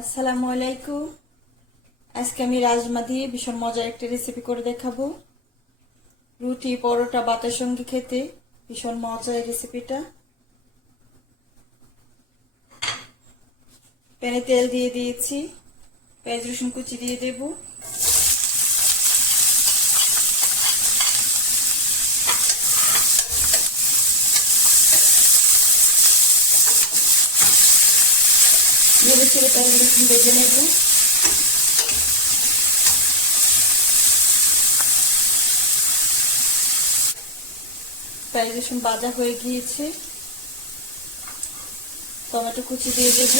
আসসালামু আলাইকুম। আজকে আমি রাজমা দিয়ে ভীষণ মজার একটা রেসিপি করে দেখাবো। রুটি, পরোটা বাতের সঙ্গে খেতে ভীষণ মজা এই রেসিপিটা প্যানে তেল দিয়ে দিয়েছি, পেঁয়াজ রসুন কুচি দিয়ে দেব। নেড়ে ছেড়ে রসুন ভেজে নেব পেঁয়াজ রসুন বাজা হয়ে গিয়েছে টমেটো কুচি দিয়ে দেব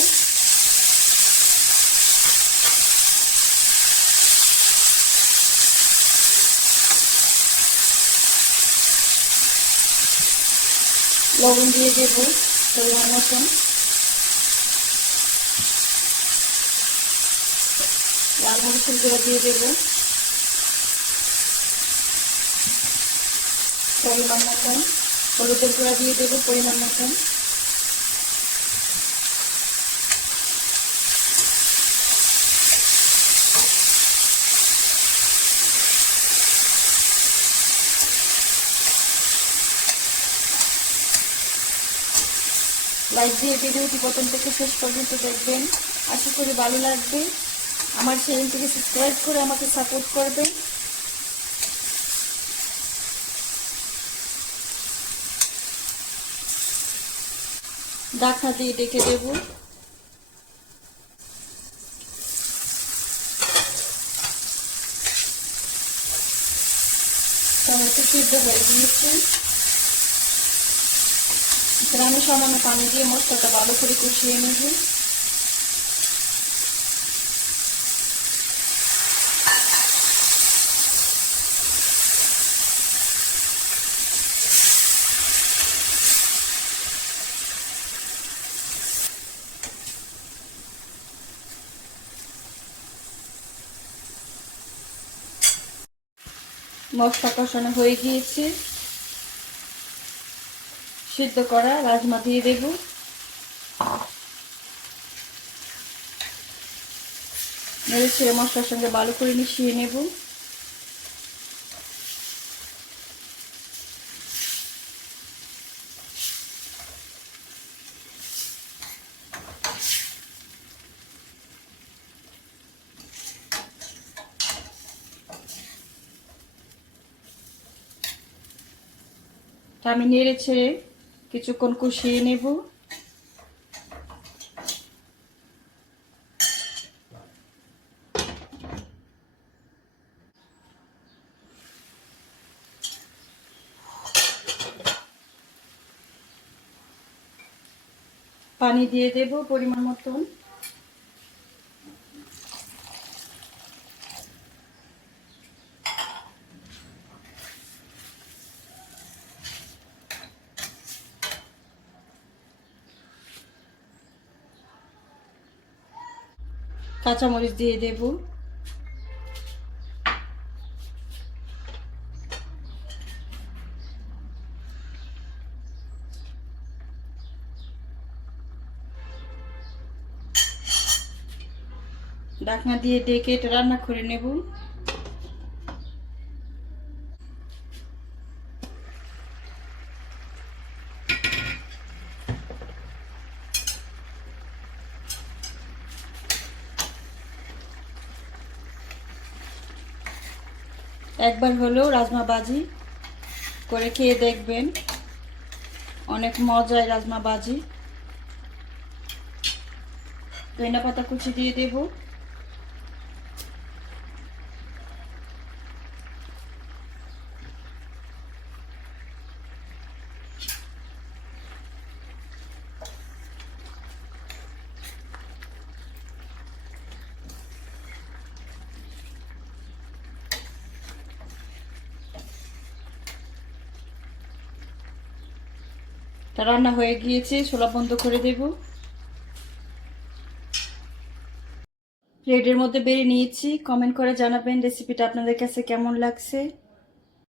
লবণ দিয়ে দেব পরিমাণ মতন মরিচের গুঁড়ো দিয়ে দেব। পরিমাণ মতন, হলুদের গুঁড়া দিয়ে দেব পরিমাণ মতন। লাইক দিয়ে ভিডিওটি প্রথম থেকে শেষ পর্যন্ত দেখবেন। আশা করি ভালো লাগবে। আমার চ্যানেলটিকে সাবস্ক্রাইব করে আমাকে সাপোর্ট করবেন দিয়ে ডেকে দেব। টমেটো সিদ্ধ হয়ে গিয়েছে। এখানে আমি সামান্য পানি দিয়ে মশলাটা ভালো করে কষিয়ে নেব। মশলা কষানো হয়ে গিয়েছে। সিদ্ধ করা রাজমা দিয়ে দেব। ছেড়ে মশলার সঙ্গে ভালো করে মিশিয়ে নেব। আমি নেড়ে ছেড়ে কিছুক্ষণ কষিয়ে নেব। পানি দিয়ে দেব পরিমাণ মতন। কাঁচামরিচ দিয়ে দেব। ডাকনা দিয়ে ডেকে এটা রান্না করে নেব। একবার হলেও রাজমা বাজি করে খেয়ে দেখবেন। অনেক মজায় রাজমা বাজি ধনিয়া পাতা কুচি দিয়ে দেব। তা রান্না হয়ে গিয়েছে, ছোলা বন্ধ করে দেব। প্লেটের মধ্যে বেরিয়ে নিয়েছি। কমেন্ট করে জানাবেন রেসিপিটা আপনাদের কাছে কেমন লাগছে।